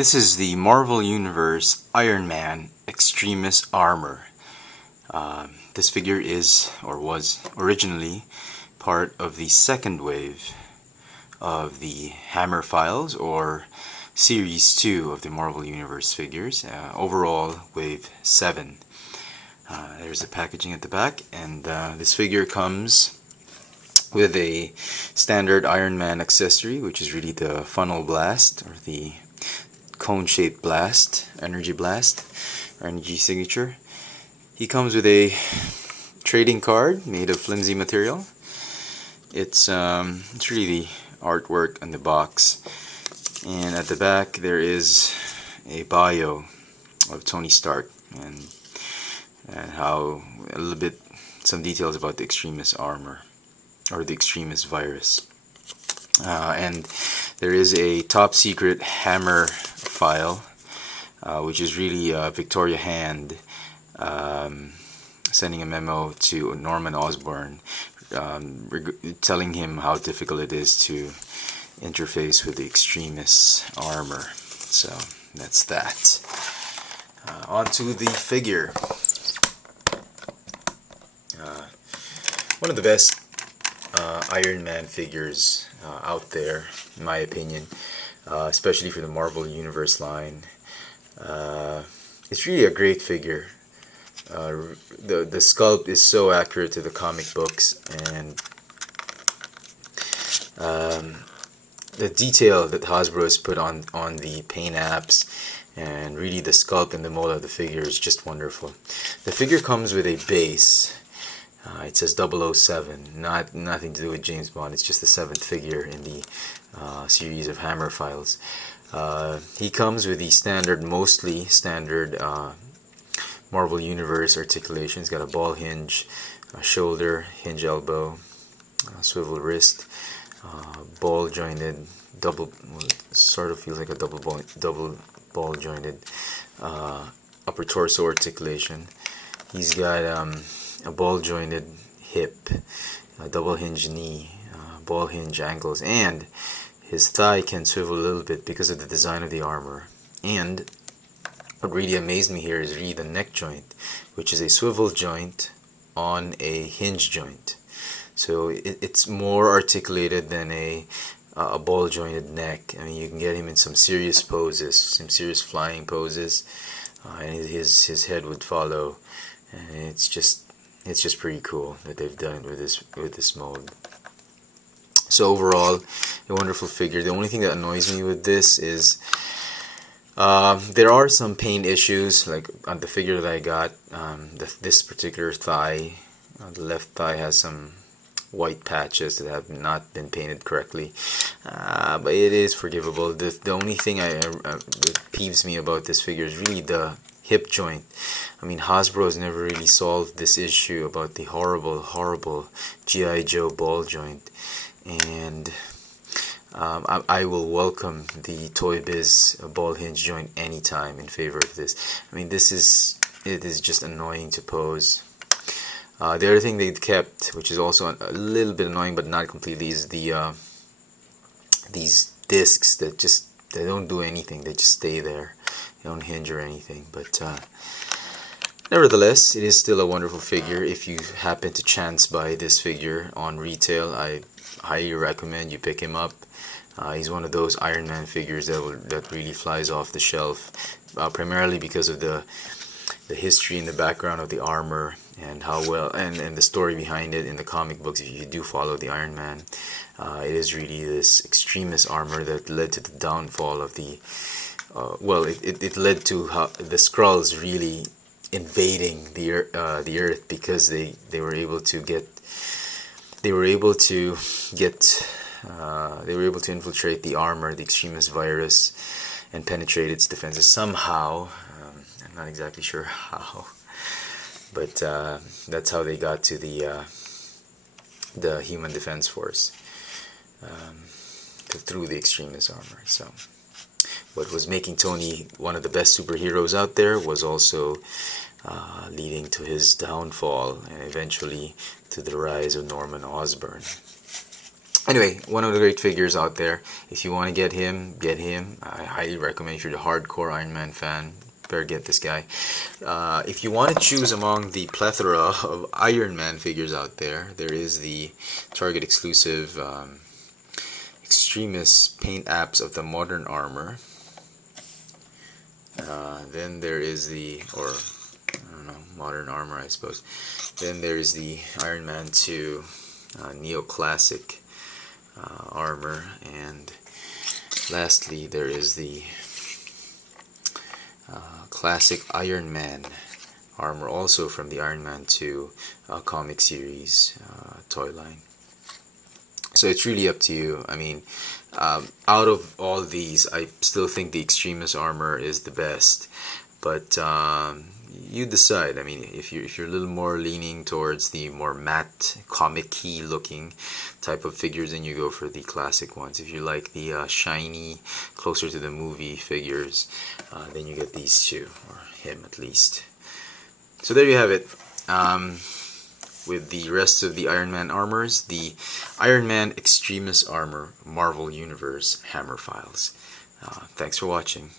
This is the Marvel Universe Iron Man Extremis armor. This figure is, or was originally, part of the second wave of the Hammer Files, or Series 2 of the Marvel Universe figures. Overall, Wave 7. There's the packaging at the back, and this figure comes with a standard Iron Man accessory, which is really the funnel blast, or the cone-shaped blast, energy blast, or energy signature. He comes with a trading card made of flimsy material. It's really the artwork on the box, and at the back there is a bio of Tony Stark and how some details about the Extremis armor, or the Extremis virus. And there is a top secret Hammer file, which is really Victoria Hand sending a memo to Norman Osborn, telling him how difficult it is to interface with the Extremis armor. So that's that. Onto the figure. One of the best Iron Man figures out there, in my opinion, especially for the Marvel Universe line. It's really a great figure. The sculpt is so accurate to the comic books, and the detail that Hasbro has put on the paint apps, and really the sculpt and the mold of the figure is just wonderful. The figure comes with a base. It says 007, nothing to do with James Bond. It's just the 7th figure in the series of Hammer Files. He comes with the mostly standard Marvel Universe articulation. He's got a ball hinge, a shoulder, hinge elbow, swivel wrist, ball jointed, sort of feels like a double ball jointed upper torso articulation. He's got a ball jointed hip, a double hinge knee, ball hinge ankles, and his thigh can swivel a little bit because of the design of the armor. And what really amazed me here is really the neck joint, which is a swivel joint on a hinge joint. So it's more articulated than a ball jointed neck. I mean, you can get him in some serious poses, some serious flying poses, and his head would follow, and it's just pretty cool that they've done it with this mold. So overall, a wonderful figure. The only thing that annoys me with this is there are some paint issues, like on the figure that I got. This particular thigh, the left thigh, has some white patches that have not been painted correctly, but it is forgivable. The only thing that peeves me about this figure is really the hip joint. I mean, Hasbro has never really solved this issue about the horrible G.I. Joe ball joint, and I will welcome the Toy Biz ball hinge joint anytime in favor of this. I mean, it is just annoying to pose. The other thing they kept, which is also a little bit annoying but not completely, is these discs that they don't do anything. They just stay there. They don't hinge or anything. But nevertheless, it is still a wonderful figure. If you happen to chance buy this figure on retail, I highly recommend you pick him up. He's one of those Iron Man figures that really flies off the shelf, primarily because of the history and the background of the armor, and how well and the story behind it in the comic books. If you do follow the Iron Man, it is really this Extremis armor that led to the downfall of the it led to the Skrulls really invading the Earth, because they were able to infiltrate the armor, the Extremis virus, and penetrate its defenses somehow. I'm not exactly sure how, but that's how they got to the Human Defense Force, through the Extremis armor. So what was making Tony one of the best superheroes out there was also leading to his downfall, and eventually to the rise of Norman Osborn. Anyway, one of the great figures out there. If you want to get him, get him. I highly recommend. If you're a hardcore Iron Man fan, better get this guy. If you want to choose among the plethora of Iron Man figures out there, there is the Target exclusive Extremis paint apps of the modern armor. Then there is the, or I don't know, modern armor, I suppose. Then there is the Iron Man 2 neoclassic armor, and lastly there is the classic Iron Man armor, also from the Iron Man 2 comic series toy line. So it's really up to you. I mean, out of all these, I still think the Extremis armor is the best, but you decide. I mean, if you're a little more leaning towards the more matte, comic-y looking type of figures, then you go for the classic ones. If you like the shiny, closer to the movie figures, then you get these two, or him at least. So there you have it. With the rest of the Iron Man armors, the Iron Man Extremis armor Marvel Universe Hammer Files. Thanks for watching.